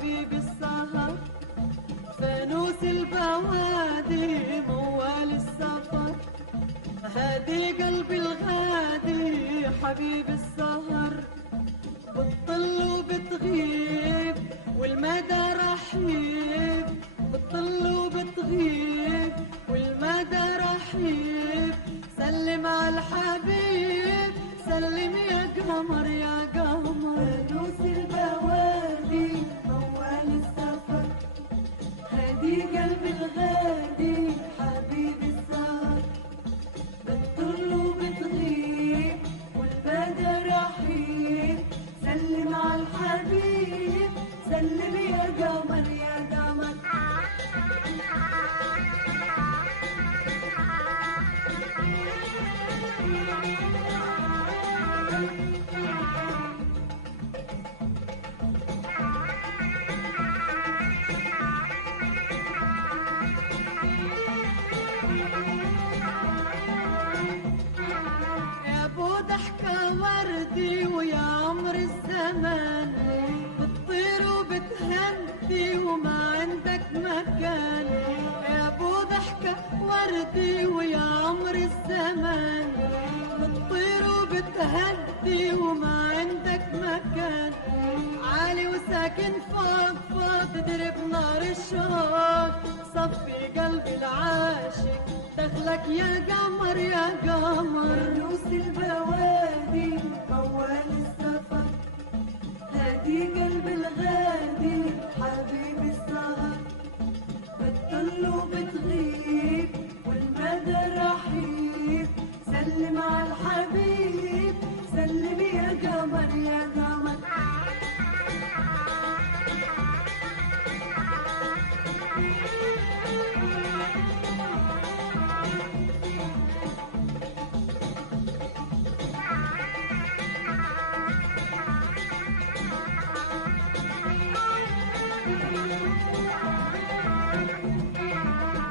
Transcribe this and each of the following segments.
حبيب السهر، فانوس البوادي موال السفر، هادي قلبي الغادي حبيب السهر، بتطل وبتغيب والمدى رحيب، بتطل وبتغيب والمدى رحيب، سلم على الحبيب سلم يا قمر يا قمر. فانوس البوادي موال السفر، هادي قلبي الغادي حبيب السهر، بتطل وبتغيب والمدى رحيب، سلم على الحبيب سلم يا قمر يا قمر. يا ابو ضحكة وردي ويا عمر الزمان، بتطير وبتهدي وما عندك مكان، يا ابو ضحكة وردي ويا عمر الزمان، بتطير وبتهدي وما عندك مكان، عالي وساكن فوق فوق تدرب نار الشوق، صفي قلبي العاشق دخلك يا قمر يا قمر. فانوس البوادي موال السفر، هادي قلبي الغادي حبيب السهر، بتطل وبتغيب والمدى رحيب، سلم على الحبيب سلم يا قمر يا قمر.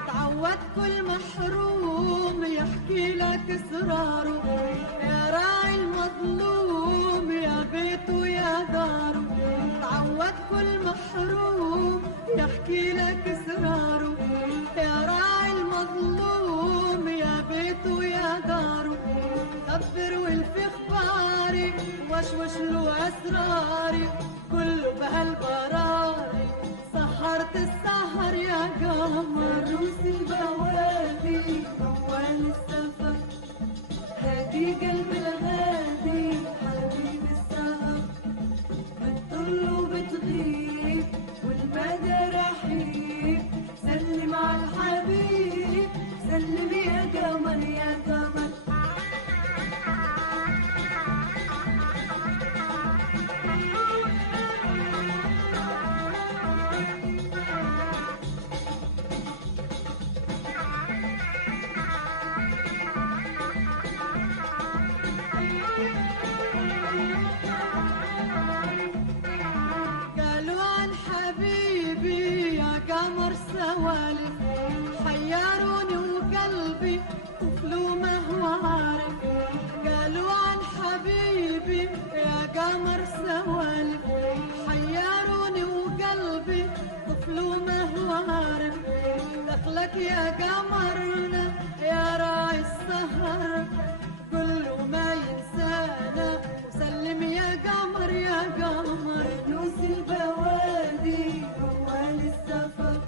تعود كل محروم يحكي لك اسراره، يا راعي المظلوم يا بيته يا داره، تعود كل محروم يحكي لك اسراره، يا راعي المظلوم يا بيته يا داره، خبر والفي اخباري وشوش له اسراري، كله بهالبراري سهرت السهر يا قمر. فانوس البوادي موال السفر، هادي قلبي الغادي حبيب السهر، بتطل وبتغيب والمدى رحيب، سلم على الحبيب سلم يا قمر يا قمر. قالوا عن حبيبي يا قمر سوالف، حيروني وقلبي طفل وما هو عارف، قالوا عن حبيبي يا قمر سوالف، حيروني وقلبي طفل وما هو عارف، دخلك يا قمرنا يا راعي السهر، كله ما ينسانا وسلم يا قمر يا قمر. فانوس البوادي موال السفر،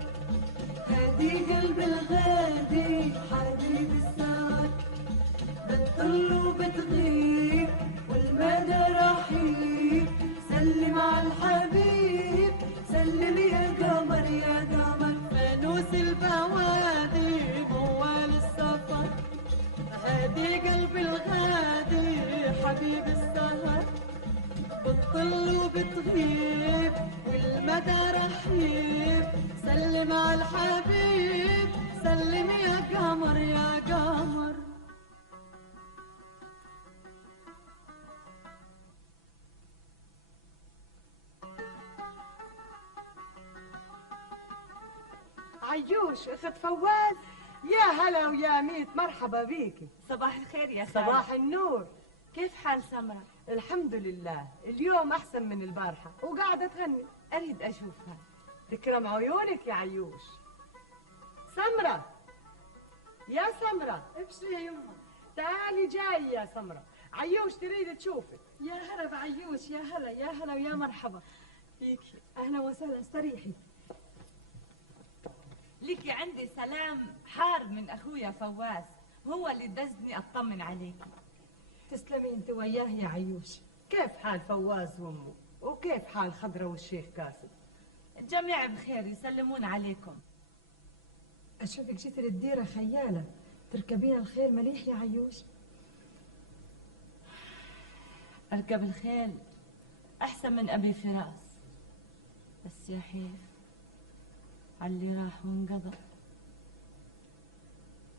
هادي قلبي الغادي حبيب السهر، بتطل وبتغيب والمدى رحيب، سلم على الحبيب سلم يا قمر يا قمر. فانوس البوادي موال السفر، هادي قلبي الغادي حبيب السهر، بتطل وبتغيب والمدى رحيب، سلم على الحبيب سلم يا قمر يا قمر. عيوش اخت فواز، يا هلا ويا ميت مرحبا بيكي. صباح الخير يا خالة. صباح النور. كيف حال سمرة؟ الحمد لله اليوم أحسن من البارحة وقاعدة تغني. أريد أشوفها. تكرم عيونك يا عيوش. سمرة يا سمرة، ابشري يا يمه. تعالي جاي يا سمرة، عيوش تريد تشوفك. يا هلا بعيوش، يا هلا يا هلا ويا مرحبا فيكي. اهلا وسهلا، استريحي. ليكي عندي سلام حار من اخويا فواز، هو اللي دزني اطمن عليكي. تسلمي انت وياه يا عيوش. كيف حال فواز وامه؟ وكيف حال خضرة والشيخ كاسم؟ الجميع بخير، يسلمون عليكم. اشوفك جيت للديره خياله، تركبين الخيل مليح يا عيوش. اركب الخيل احسن من ابي فراس، بس يا حيف علي راح وانقضى.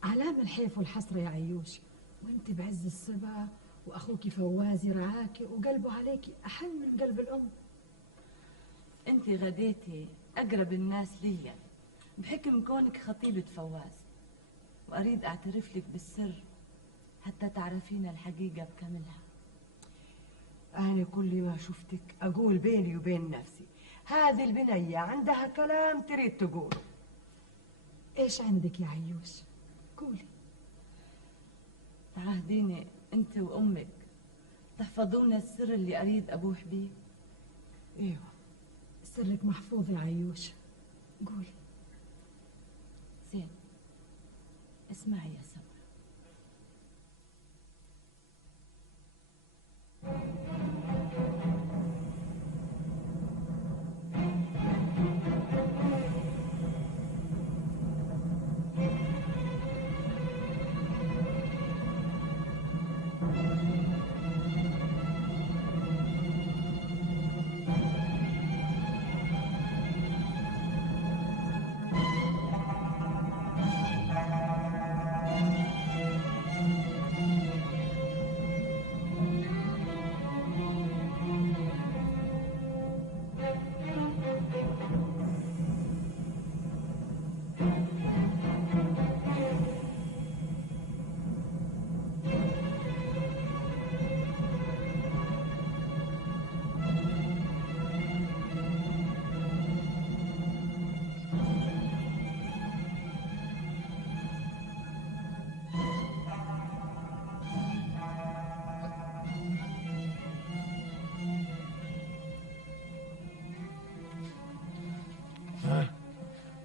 علام الحيف والحسره يا عيوش، وانت بعز الصبا واخوك فواز يرعاكي وقلبه عليكي احن من قلب الام. انت غديتي اقرب الناس ليا بحكم كونك خطيبة فواز، واريد اعترف لك بالسر حتى تعرفين الحقيقة بكاملها. أنا كل ما شفتك أقول بيني وبين نفسي هذه البنية عندها كلام تريد تقول. ايش عندك يا عيوش؟ قولي. تعهديني انت وامك تحفظون السر اللي اريد ابوح بيه. ايوه سرك محفوظ يا عيوش، قولي. زين، اسمعي يا سمرة.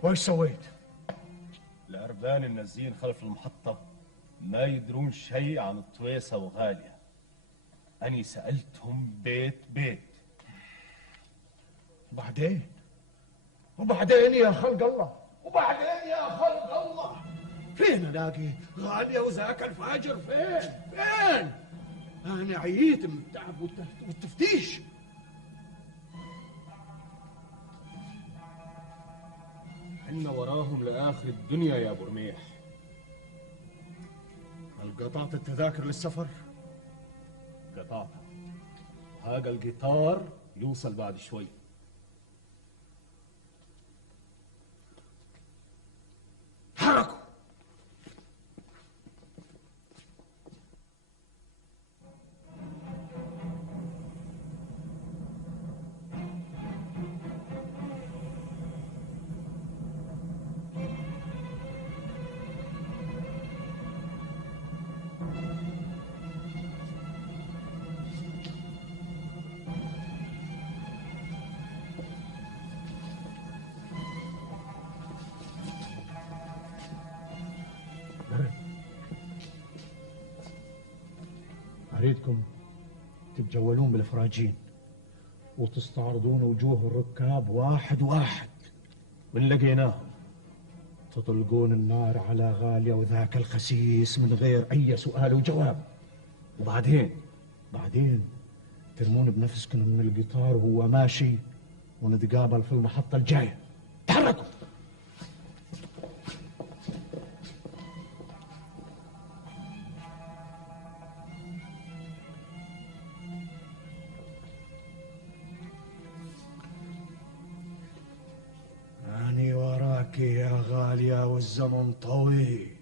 وإيش سويت؟ العربان النازلين خلف المحطة ما يدرون شيء عن الطويسة وغالية. أني سألتهم بيت بيت. وبعدين يا خلق الله، وبعدين يا خلق الله، فين ألاقي غالية وذاك الفاجر؟ فين؟ أنا عييت من التعب والتفتيش. حنا وراهم لآخر الدنيا يا أبو رميح. هل قطعت التذاكر للسفر؟ قطعتها، وهذا القطار يوصل بعد شوي. حركوا. أريدكم تتجولون بالأفراجين وتستعرضون وجوه الركاب واحد واحد، وإن لقيناهم تطلقون النار على غالية وذاك الخسيس من غير أي سؤال وجواب. وبعدين ترمون بنفسكم من القطار وهو ماشي، ونتقابل في المحطة الجاية. تحركوا. أني وراك يا غالية والزمن طويل.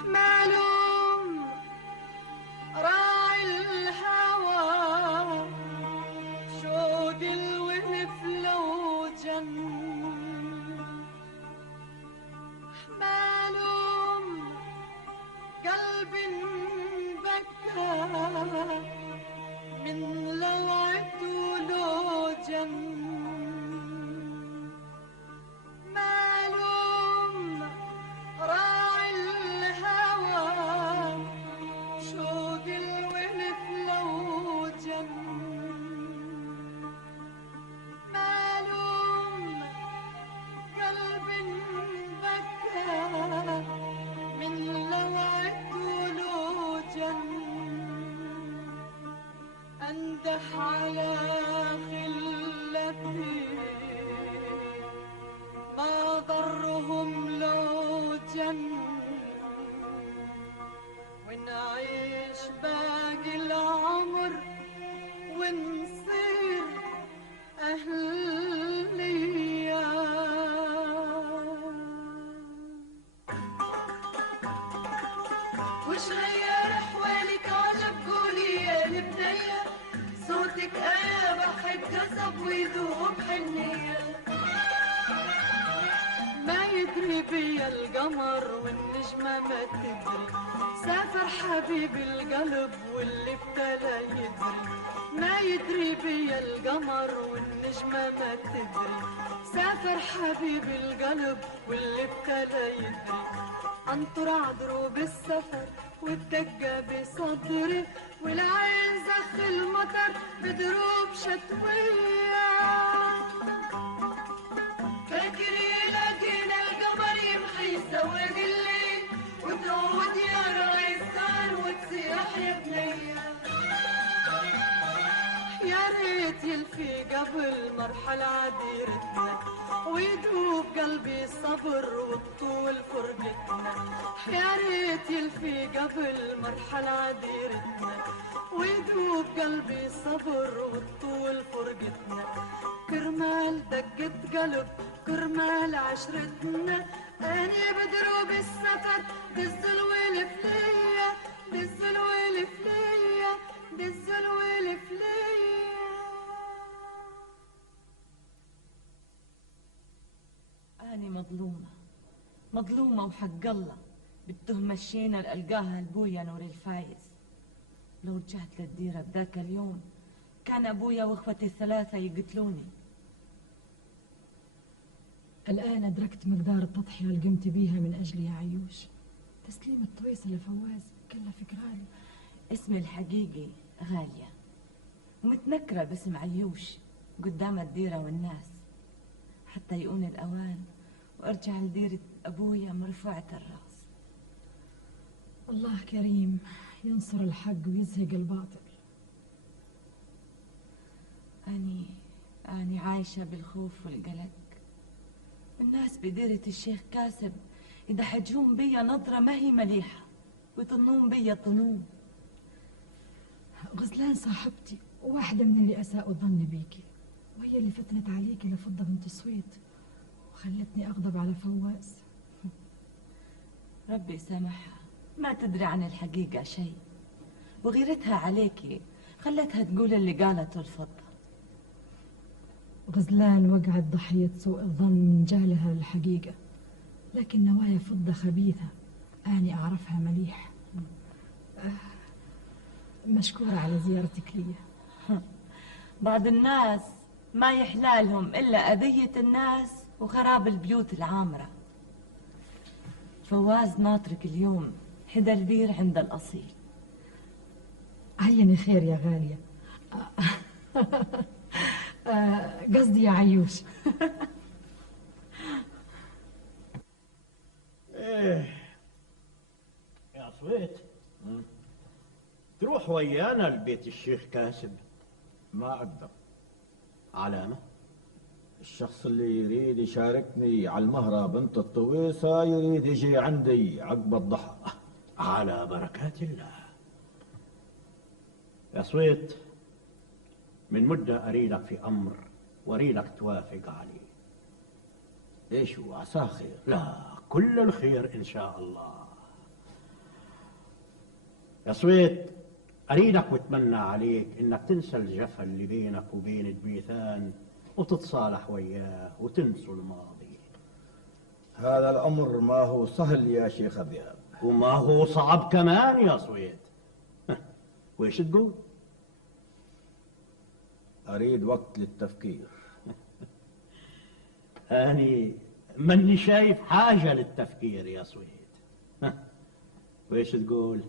معلوم راعي الهوى شو دلونف لو جن معلوم قلبي انبكى من لوعته لو جن معلوم راعي الهوى شو دلونف لو جن معلوم قلبي انبكى من لوعته لو جن اندح على خلتي ما ضرهم لو جن ونعيش باقي العمر ونصير أهلية وش غير أحوالك عجب قولي يا البنية صوتك آية بحب قصب ويذوب حنية ما يدري بيا القمر والنجمة ما تدري سافر حبيب القلب واللي ابتلى يدري ما يدري بيا القمر والنجمة ما تدري سافر حبيب القلب واللي ابتلى يدري انطر عذروب السفر والدقة بصدري والعين زخ المطر بدروب شتوية فاكري لقينا القمر يمحي سواد الليل وتعود يا راعي السهر وتصيح يا بنية يا ريت يلفي قبل مرحلة عديرتنا ويدوب قلبي الصبر والطول فرقتنا يا ريت يلفي قبل مرحلة عديرتنا ويدوب قلبي الصبر والطول فرقتنا كرمال دقة قلب كرمال عشرتنا أنا بدروب السفر دز الولف ليا دز الولف ليا دز الولف ليا أنا مظلومة وحق الله بالتهمة الشينة اللي ألقاها لبويا نور الفايز لو رجعت للديرة بذاك اليوم كان أبويا وإخوتي الثلاثة يقتلوني. الآن أدركت مقدار التضحية اللي قمت بيها من أجلي يا عيوش. تسليم الطويسة لفواز كلفك غالي. اسمي الحقيقي غالية ومتنكرة باسم عيوش قدام الديرة والناس حتى يؤون الأوان وأرجع لديرة أبويا مرفوعة الرأس. الله كريم ينصر الحق ويزهق الباطل. أني عايشة بالخوف والقلق. الناس بديرة الشيخ كاسب يدحجون بيا نظرة ما هي مليحة ويطنون بيا طنون. غزلان صاحبتي وواحدة من اللي أساءوا الظن بيكي وهي اللي فتنت عليكي لفضة بنت سويت وخلتني أغضب على فواز. ربي سامحها ما تدري عن الحقيقة شيء وغيرتها عليكي خلتها تقول اللي قالته الفضة. غزلان وقعت ضحية سوء الظن من جهلها للحقيقة لكن نوايا فضة خبيثة أني أعرفها مليح. مشكورة على زيارتك لي. بعض الناس ما يحلالهم إلا أذية الناس وخراب البيوت العامرة. فواز ناطرك اليوم حدا البير عند الأصيل. عيني خير يا غالية. قصدي يا عيوش. ايه يا صويت تروح ويانا لبيت الشيخ كاسب. ما أقدر. علامة الشخص اللي يريد يشاركني على المهرة بنت الطويسة يريد يجي عندي عقب الضحى. على بركات الله. يا صويت من مدة أريدك في أمر وأريدك توافق عليه. ايش هو؟ عساه خير. لا كل الخير إن شاء الله. يا صويت، أريدك واتمنى عليك إنك تنسى الجفا اللي بينك وبين دميثان وتتصالح وياه وتنسوا الماضي. هذا الأمر ما هو سهل يا شيخ ذياب، وما هو صعب كمان يا صويت. وإيش تقول؟ أريد وقت للتفكير. أني ماني شايف حاجة للتفكير يا صويت. وإيش تقول؟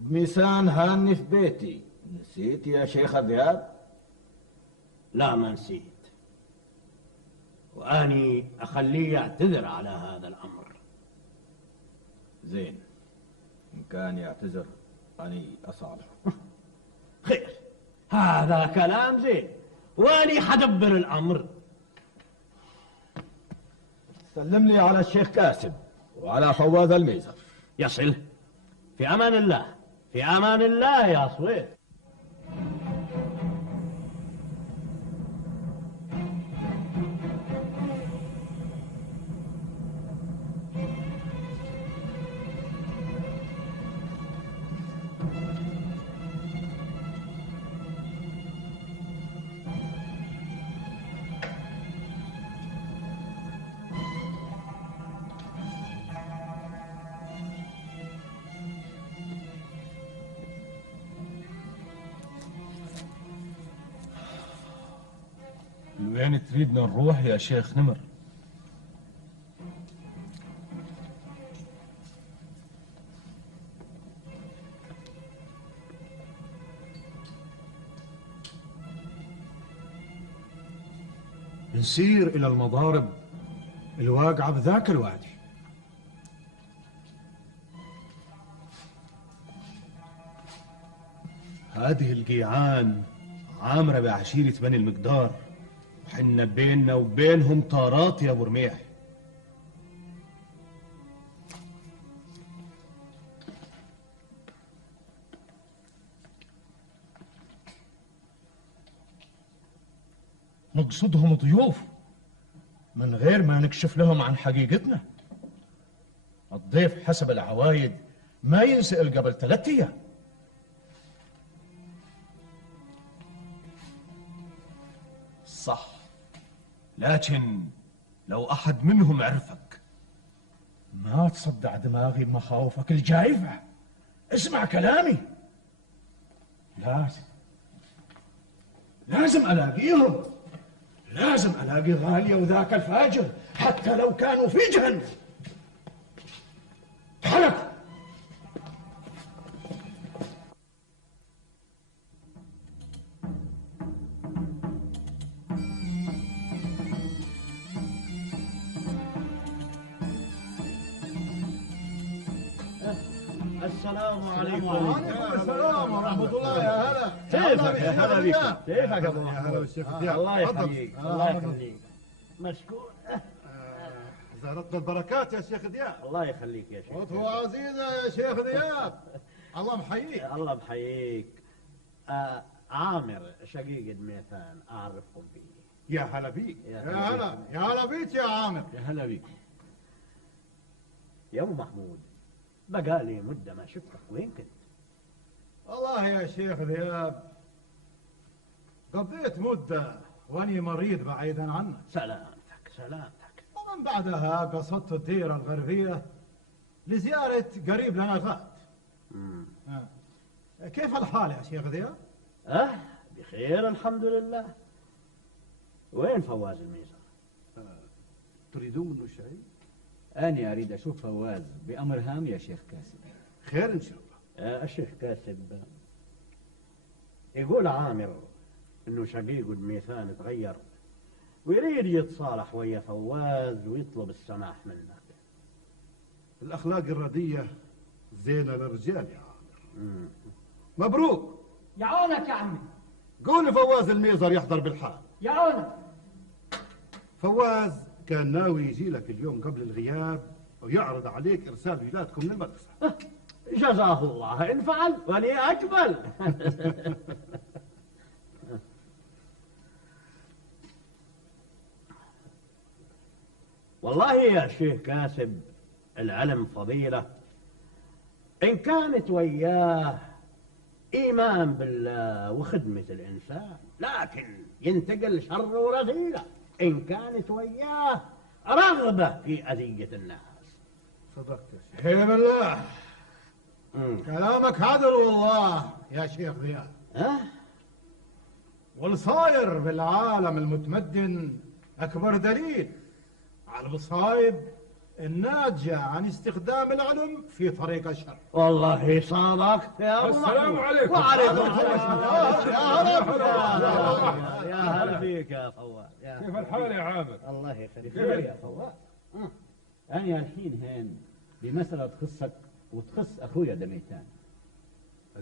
دميسان هاني في بيتي، نسيت يا شيخ ذياب؟ لا ما نسيت، وأني أخليه يعتذر على هذا الأمر. زين، إن كان يعتذر أني أصالحه. خير، هذا كلام زين، وأني حدبر الأمر. سلم لي على الشيخ كاسب وعلى فواز الميزر. يصل. في أمان الله، في أمان الله يا صويت. وين تريدنا نروح يا شيخ نمر؟ نسير إلى المضارب الواقعة بذاك الوادي. هذه القيعان عامرة بعشيرة بني المقدار، وحنا بيننا وبينهم طارات يا ابو رميح. نقصدهم ضيوف من غير ما نكشف لهم عن حقيقتنا. الضيف حسب العوايد ما ينسأل قبل 3 أيام. صح، لكن لو أحد منهم عرفك ما تصدع دماغي بمخاوفك الجايفة. اسمع كلامي، لازم ألاقيهم، لازم ألاقي غالية وذاك الفاجر حتى لو كانوا في جهنم. تحركوا. السلام عليكم. وعليكم السلام ورحمة الله. يا هلا. كيفك يا هلا بك؟ كيفك يا ابو يا هلا محمود؟ والشيخ ضياء. الله تفضل. يخليك، الله يخليك. مشكور. زارتنا البركات يا شيخ ضياء. الله يخليك يا شيخ. خطوة عزيزة يا شيخ ضياء. الله محييك. الله بحييك. عامر شقيق دميثان أعرفكم فيه. يا هلا بيك. يا يا هلا هلا، يا هلا بيك يا عامر. يا هلا بك يا ابو محمود. بقالي مدة ما شفتك، وين كنت؟ والله يا شيخ ذياب قضيت مدة واني مريض بعيدا عنك، سلامتك سلامتك. ومن بعدها قصدت الديرة الغربية لزيارة قريب لنا غاد. كيف الحال يا شيخ ذياب؟ بخير الحمد لله. وين فواز الميزر؟ تريدون شيء؟ أنا أريد أشوف فواز بأمر هام يا شيخ كاسب. خير إن شاء الله. الشيخ كاسب يقول عامر إنه شقيق دميثان تغير ويريد يتصالح ويا فواز ويطلب السماح منه. الأخلاق الردية زينة للرجال يا عامر. مبروك. يعونك يا عمي. قول لفواز الميزر يحضر بالحال. يعونك. فواز كان ناوي يجي لك اليوم قبل الغياب ويعرض عليك إرسال ولادكم من المدرسة. جزاه الله إن فعل ولي أقبل. والله يا شيخ كاسب العلم فضيلة، إن كانت وياه إيمان بالله وخدمة الإنسان، لكن ينتقل شر ورذيلة إن كانت وياه رغبة في أذية الناس. صدقت يا شيخ. هي بالله كلامك عدل والله يا شيخ ضياء. والصاير بالعالم المتمدن أكبر دليل على المصايب الناتجة عن استخدام العلم في طريق الشر. والله صادقت يا أبو السلام عليكم. وعليكم السلام. يا هلا فيك يا فواز. كيف الحال يا عامر؟ الله يخليك يا فواز. أنا الحين هين بمسألة تخصك وتخص أخويا دميتان.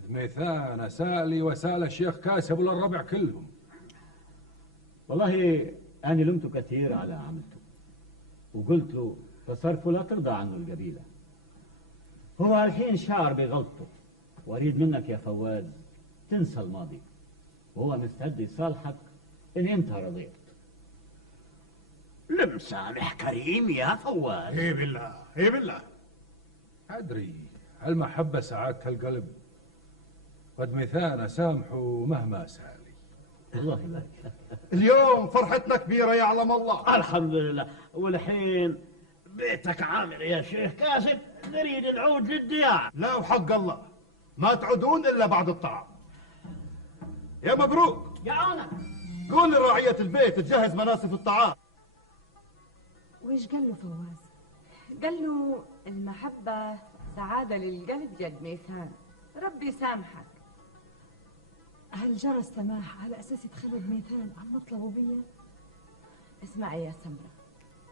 دميثان أسالي وسال الشيخ كاسب للربع كلهم. والله أنا لمته كثير على عملته وقلت له تصرفه لا ترضى عنه القبيلة. هو الحين شعر بغلطه وأريد منك يا فواز تنسى الماضي، وهو مستعد يصالحك إن أنت رضيت. المسامح كريم يا فواز. اي بالله اي بالله. أدري المحبة سعادة القلب، ودميثان أسامحه مهما سالي. الله يبارك. اليوم فرحتنا كبيرة يعلم الله. الحمد لله. والحين بيتك عامر يا شيخ كاسب، نريد نعود للديار. لا وحق الله ما تعودون إلا بعد الطعام. يا مبروك جعانك. قول لراعية البيت تجهز مناسف الطعام. وإيش قال له فواز؟ قال له المحبة سعادة للقلب يا دميثان، ربي يسامحك. هل جرى السماح على أساس يتخلى دميثان عن مطلبه بيا؟ اسمعي يا سمرة،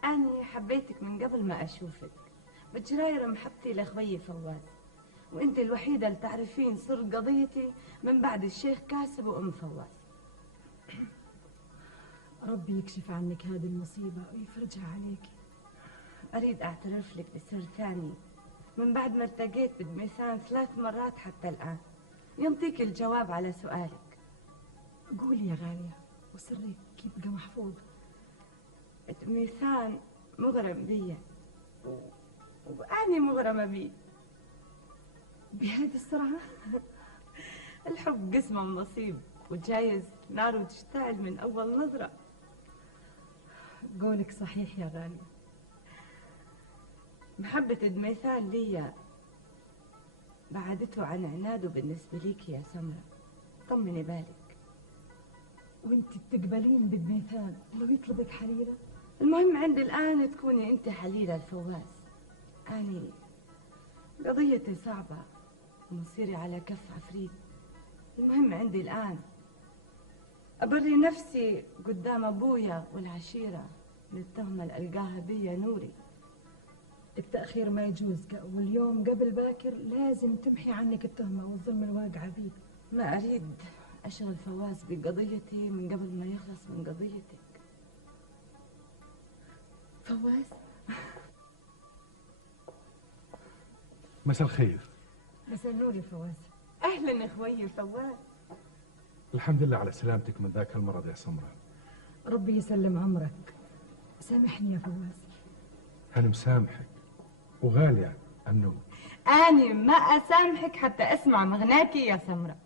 أنا حبيتك من قبل ما أشوفك، بجراير محبتي لأخوي فواز، وأنت الوحيدة اللي تعرفين سر قضيتي من بعد الشيخ كاسب وأم فواز. ربي يكشف عنك هذه المصيبة ويفرجها عليك. أريد أعترف لك بسر ثاني من بعد ما التقيت بدميثان 3 مرات حتى الآن، ينطيك الجواب على سؤالك. قولي يا غالية وسرك يبقى محفوظ. دميثان مغرم بيا وأنا مغرمة بيه. بهذه السرعة؟ الحب قسمة ونصيب، وجايز ناره تشتعل من أول نظرة. قولك صحيح يا غالية. محبة دميثان ليا بعدته عن عناده بالنسبة ليك يا سمرة، طمني بالك. وانت تقبلين بدميثان لو يطلبك حليلة؟ المهم عندي الآن تكوني انت حليلة الفواز. أني قضيتي صعبة ومصيري على كف عفريت. المهم عندي الآن أبري نفسي قدام أبويا والعشيرة من التهمة اللي ألقاها بيا نوري. التأخير ما يجوز، واليوم قبل باكر لازم تمحي عنك التهمة والظلم الواقعة بيك. ما أريد أشغل فواز بقضيتي من قبل ما يخلص من قضيتك. فواز؟ مساء الخير. مساء النور يا فواز. أهلا أخوي فواز. الحمد لله على سلامتك من ذاك المرض يا سمرة. ربي يسلم عمرك. سامحني يا فواز. أنا مسامحك وغالية النوم. أنا ما أسامحك حتى أسمع مغناكي يا سمرة.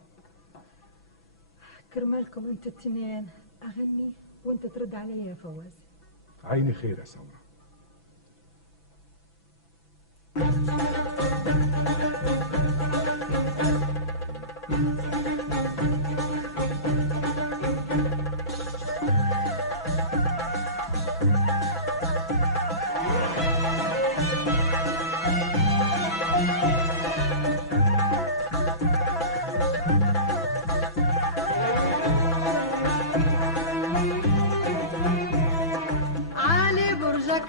كرمالكم انت التنين أغني وانت ترد علي يا فواز. عيني خير يا سمرة.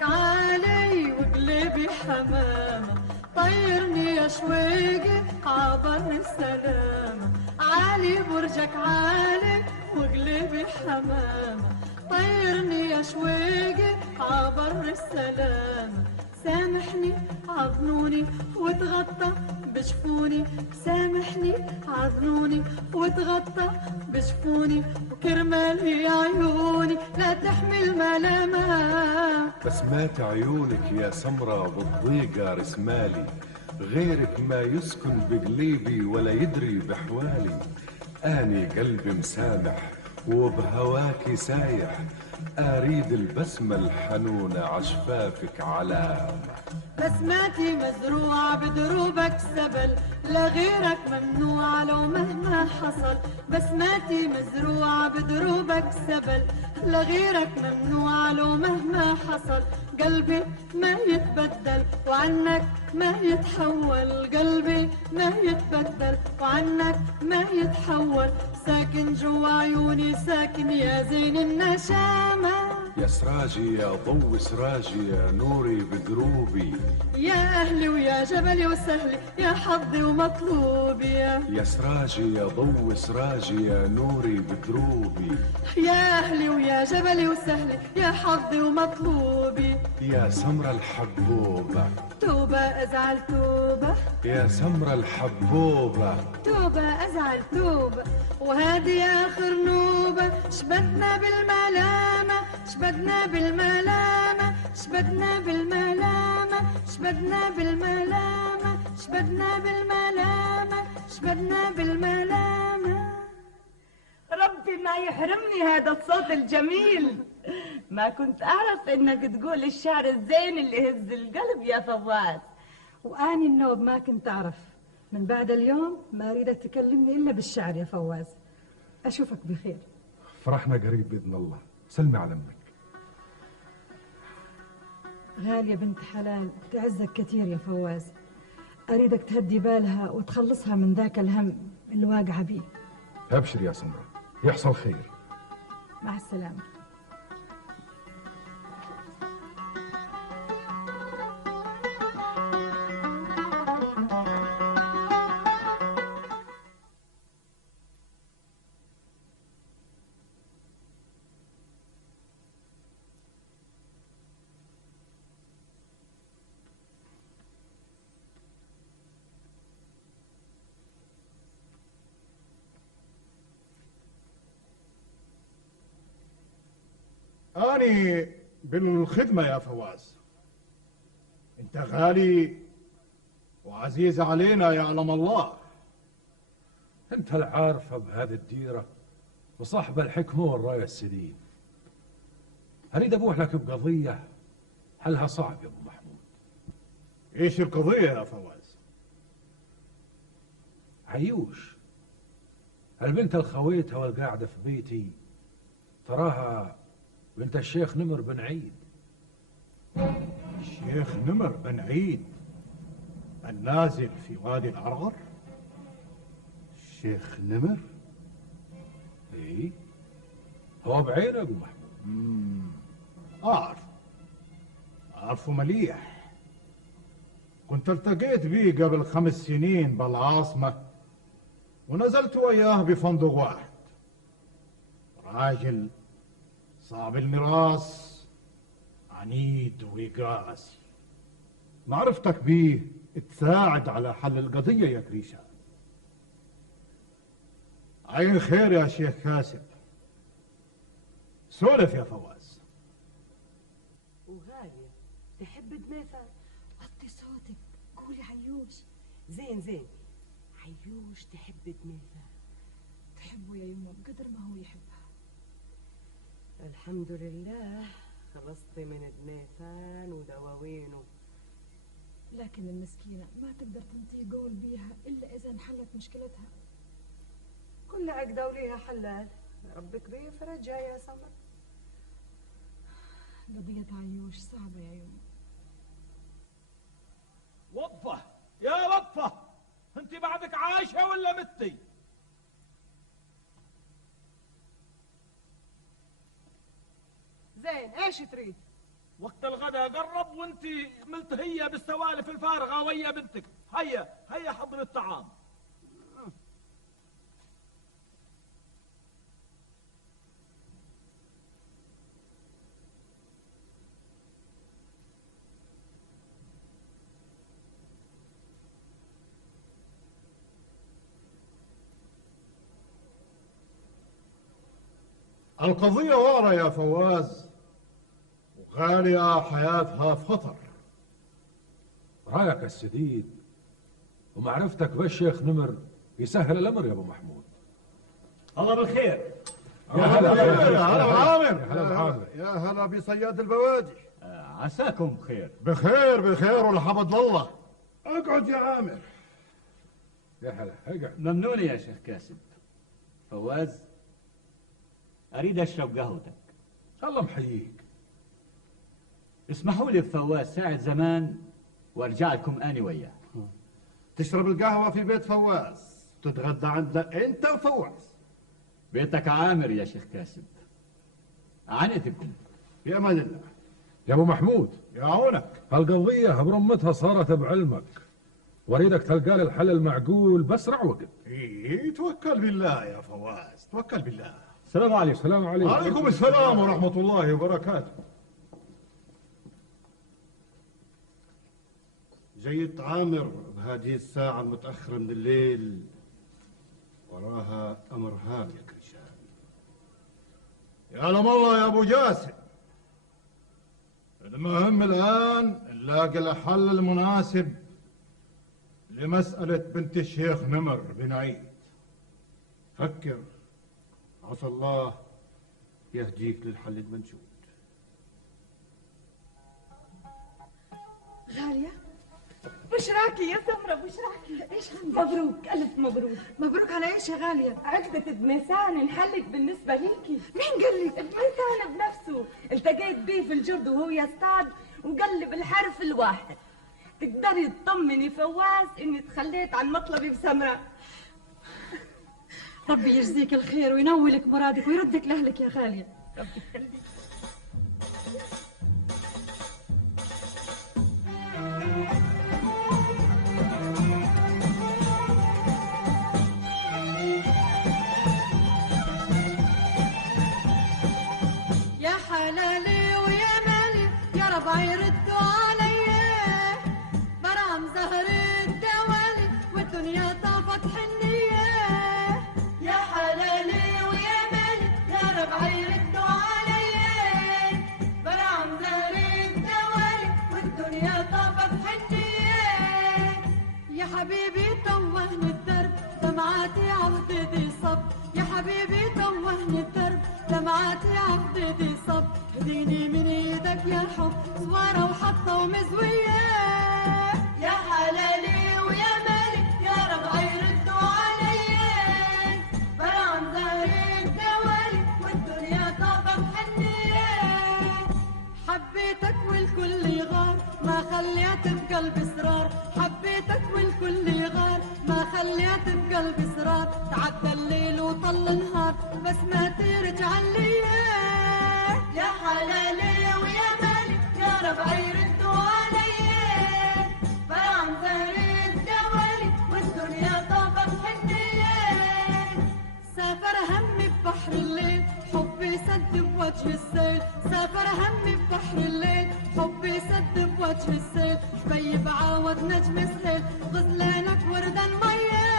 عالي وقلبي حمامة، طيرني يا شويقي عبر السلامة. عالي برجك عالي وقلبي حمامة، طيرني يا شويقي عبر السلامة. سامحني عظنوني وتغطى بشفوني، سامحني عظنوني وتغطى بشفوني، وكرمال عيوني لا تحمل ملامة. بسمات عيونك يا سمرة بالضيقة رسمالي، غيرك ما يسكن بقليبي ولا يدري بحوالي. اني قلبي مسامح وبهواكي سايح، اريد البسمة الحنونة عشفافك علامة. بسماتي مزروعة بدروبك سبل، لغيرك ممنوع لو مهما حصل. بسماتي مزروعة بدروبك سبل، لغيرك ممنوع لو مهما حصل. قلبي ما يتبدل وعنك ما يتحول، قلبي ما يتبدل وعنك ما يتحول. ساكن جوا عيوني ساكن يا زين النشامة. يا سراجي يا ضو سراجي يا نوري بدروبي، يا أهلي ويا جبلي وسهلي يا حظي ومطلوبي. يا سراجي يا ضو سراجي يا نوري بدروبي، يا أهلي ويا جبلي وسهلي يا حظي ومطلوبي. يا سمرة الحبوبة توبة أزعل توبة، يا سمرة الحبوبة توبة أزعل توبة. وهذه آخر نوبة، شبدنا بالملامة شبدنا بالملامة شبدنا بالملامة شبدنا بالملامة شبدنا بالملامة شبدنا بالملامة. ربي ما يحرمني هذا الصوت الجميل. ما كنت أعرف إنك تقول الشعر الزين اللي يهز القلب يا فواز. وأني النوب ما كنت أعرف. من بعد اليوم ما أريدك تكلمني إلا بالشعر يا فواز. أشوفك بخير. فرحنا قريب بإذن الله. سلمي على أمك. غالية بنت حلال تعزك كثير يا فواز. أريدك تهدي بالها وتخلصها من ذاك الهم اللي واقعة بيه. أبشر يا سمرة، يحصل خير. مع السلامة. أني بالخدمة يا فواز. أنت غالي وعزيز علينا يعلم الله. أنت العارفة بهذه الديرة وصاحب الحكمة والراية السديد. أريد أبوح لك بقضية حلها صعب يا أبو محمود. إيش القضية يا فواز؟ عيوش البنت الخويتها والقاعدة في بيتي تراها بنت الشيخ نمر بن عيد. الشيخ نمر بن عيد النازل في وادي العرغر؟ الشيخ نمر؟ ايه هو بعينه يا ابو محمود. أعرفه مليح. كنت التقيت بيه قبل 5 سنين بالعاصمة ونزلت وياه بفندق واحد. راجل صعب المراس، عنيد وقاسي. معرفتك بيه تساعد على حل القضية يا كريشان. عين خير يا شيخ كاسب. سولف يا فواز. وغالية تحب دميثة؟ وطي صوتك قولي عيوش. زين عيوش تحب دميثة. تحبه يا يمه بقدر ما هو يحبها. الحمد لله خلصتي من دميثان ودواوينه. لكن المسكينة ما تقدر تنطي قول بيها إلا إذا انحلت مشكلتها. كل عقدة وليها حلال. ربك بيفرجها يا سمر. قضية عيوش صعبة يا يمه. وقفة يا وقفة، انت بعدك عايشة ولا متي؟ زين ايش تريد؟ وقت الغداء قرب وانت ملتهية بالسوالف الفارغة ويا بنتك. هيا حضر الطعام. القضية وارة يا فواز، وغالية حياتها في خطر. رايك السديد ومعرفتك بالشيخ نمر يسهل الامر يا ابو محمود. الله بالخير. يا هلا يا هلا بعامر. يا هلا بعامر. يا هلا بصياد البوادي. عساكم بخير. بخير والحمد لله. اقعد يا عامر. يا هلا اقعد. ممنون يا شيخ كاسب. فواز، اريد اشرب قهوتك. الله محييك. اسمحوا لي بفواز ساعة زمان وارجع لكم اني وياه. تشرب القهوة في بيت فواز، تتغدى عندنا انت وفواز. بيتك عامر يا شيخ كاسب. عنتكم. في امان الله. يا ابو محمود، يعونك. هالقضية برمتها صارت بعلمك، واريدك تلقى لي الحل المعقول باسرع وقت. ايه توكل بالله يا فواز، توكل بالله. السلام عليكم. السلام عليكم. وعليكم السلام ورحمة الله وبركاته. جيت عامر بهذه الساعة المتأخرة من الليل، وراها أمر هام يا كرشان. يعلم الله يا أبو جاسم، المهم الآن نلاقي الحل المناسب لمسألة بنت الشيخ نمر بن عيد. فكر، عسى الله يهديك للحل المنشود. غالية، بشراكي يا سمرة، بشراكي. ايش عندك؟ مبروك، ألف مبروك. مبروك على ايش يا غالية؟ عقدة دميسان انحلت بالنسبة ليكي. مين قال لك؟ دميسان بنفسه، التقيت بيه في الجرد وهو يصطاد وقلب الحرف الواحد. تقدري تطمني فواز اني تخليت عن مطلبي بسمرة. ربي يجزيك الخير وينولك مرادك ويردك لأهلك يا غالية. ربي يخليك. يا حلالي ويا مالي يا ربع يردوا عليا، برام زهر الدوالي والدنيا طافت حنية. يا حلالي ويا مالي يا ربع يردوا عليا، برام زهر الدوالي والدنيا طافت حنية. يا حبيبي توهني الدرب دمعاتي عودتي صب، يا حبيبي توهني الدرب دمعاتي عودتي صب. هديني من ايدك يا حب سوارة وحطة ومزوية. يا حلالي ويا مالي يا ربع يردوا عليا، برام زهر الدوالي والدنيا طافت حنية. حبيتك والكل يغار ما خليت بقلبي اسرار، حبيتك والكل يغار ما خليت بقلبي اسرار. تعدى الليل وطل النهار بس ما ترجع لي. يا حلالي ويا مالي يا ربع يردوا عليا، برام زهر الدوالي والدنيا طافت حنية. سافر همي ببحر الليل حبي سد بوجه السيل، سافر همي ببحر الليل حبي سد بوجه السيل. حبيب عاود نجم سهيل غزلانك وردا مية.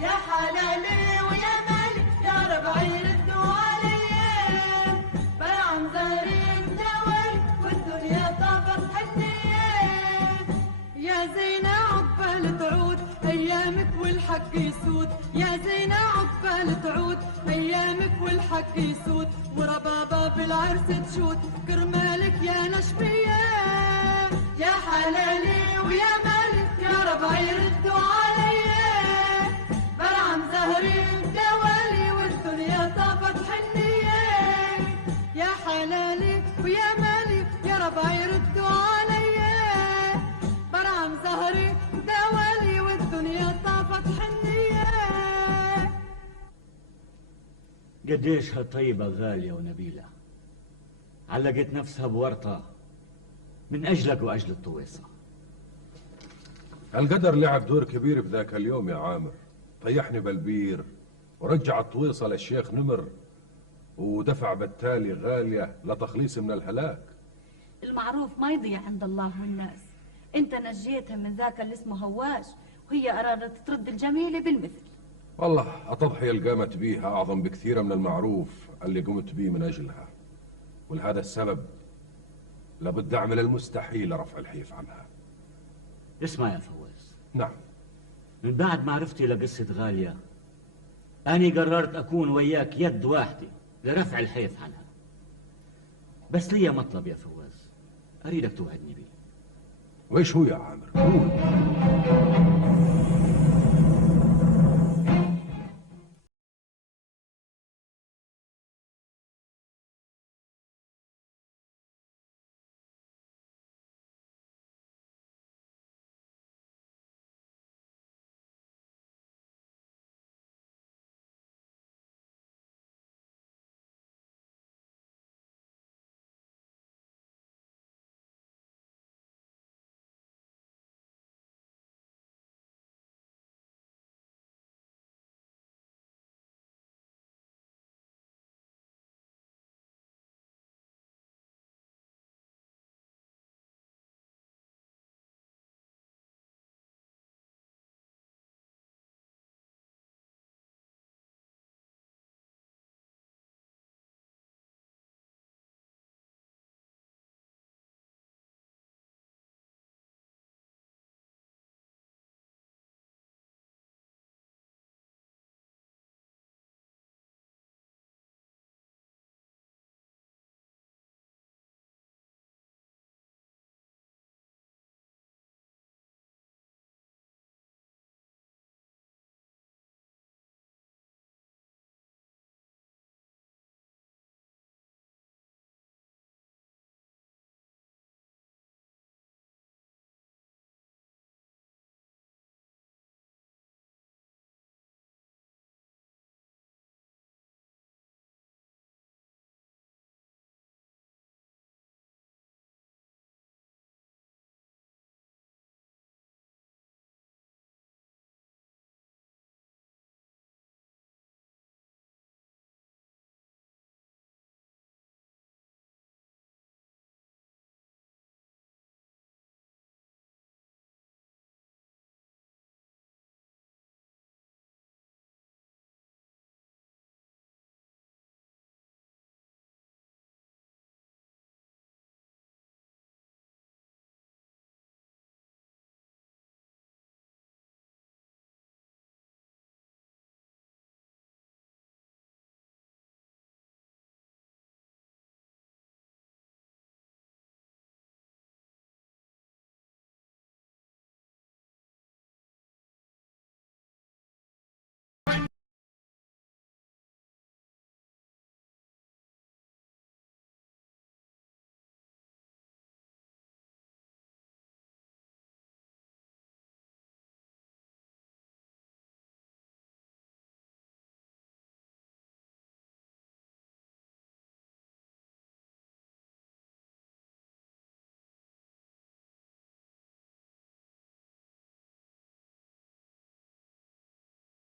يا حلالي ويا مالي يا ربع يردوا عليا، برام زهر الدوالي والدنيا طافت حنية. يا زينة عقبال تعود أيامك والحق يسود، يا زينة عقبال تعود أيامك والحق يسود. وربابة بالعرس تشود كرمالك يا نشمية. يا حلالي ويا مالي يا ربع يردوا عليا، برام زهر الدوالي والدنيا طافت حنية. يا حلالي ويا مالي يا ربع يردوا عليا، برام زهري دوالي والدنيا طافت حنية. قديش هالطيبة غالية ونبيلة علقت نفسها بورطة من أجلك وأجل الطويصة. القدر لعب دور كبير بذاك اليوم يا عامر، طيحني بالبير ورجع الطويصة للشيخ نمر، ودفع بالتالي غالية لتخليص من الهلاك. المعروف ما يضيع عند الله والناس. انت نجيتها من ذاك اللي اسمه هواش، وهي ارادت ترد الجميلة بالمثل. والله التضحية اللي قامت بيها أعظم بكثير من المعروف اللي قمت به من أجلها، ولهذا السبب لابد أعمل المستحيل لرفع الحيف عنها. اسمع يا فواز، نعم. من بعد معرفتي لقصة غالية أنا قررت أكون وياك يد واحدة لرفع الحيف عنها. بس لي مطلب يا فواز أريدك توعدني بيه. وإيش هو يا عامر؟ قول.